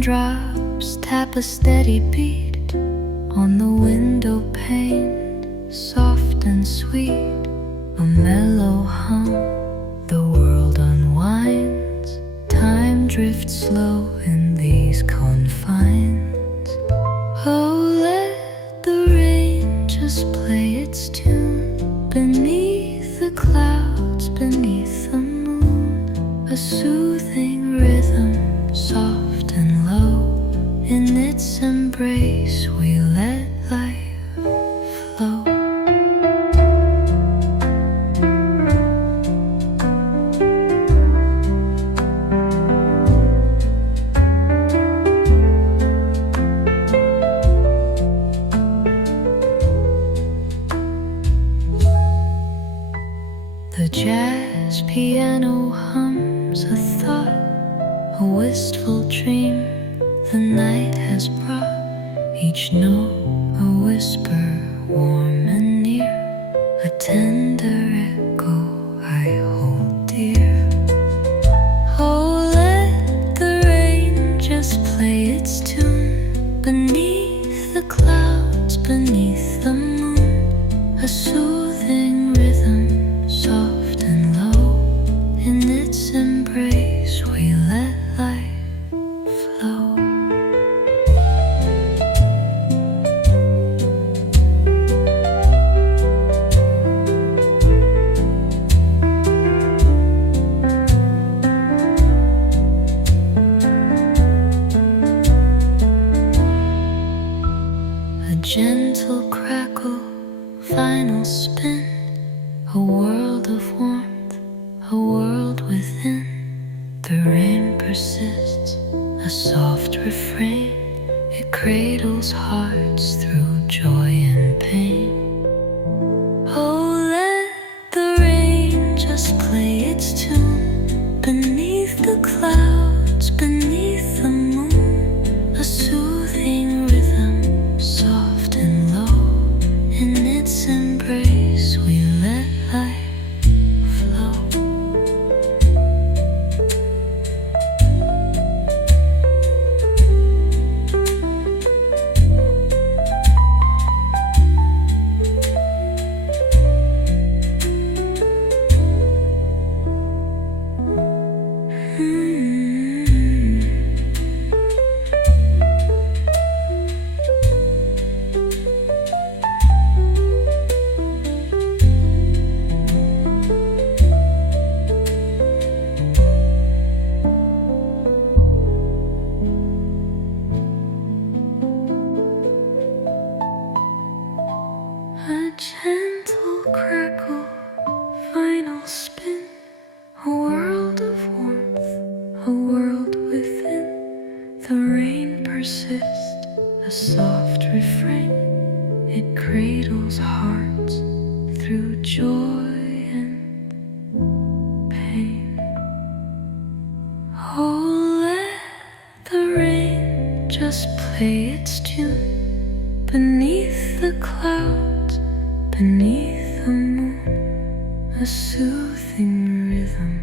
Raindrops tap a steady beat on the window pane, soft and sweet, a mellow hum. The world unwinds, time drifts slow in these confines. Oh, let the rain just play its tune beneath the clouds, beneath the moon, a soothing rhythm, soft and low. In its embrace we let life flow. The jazz piano hums a thought, a wistful dream the night has brought. Each note a whisper, warm and near, a tender echo I hold dear. Oh, let the rain just play its tune beneath the clouds, beneath the moon, a soothing rhythm, soft and low. In its embrace we let life flow. A gentle crackle, final spin, a world of warmth, a world within. The rain persists, a soft refrain. It cradles hearts through joy and pain. Oh, let the rain just play its tune beneath the clouds, beneath the moon, a soothing rhythm, soft and low. In its embrace we let life flow. A gentle crackle, final spin, a world of warmth, a world within. The rain persists, a soft refrain. It cradles hearts through joy and pain. Oh, let the rain just play its tune beneath the clouds, beneath the moon, a soothing rhythm,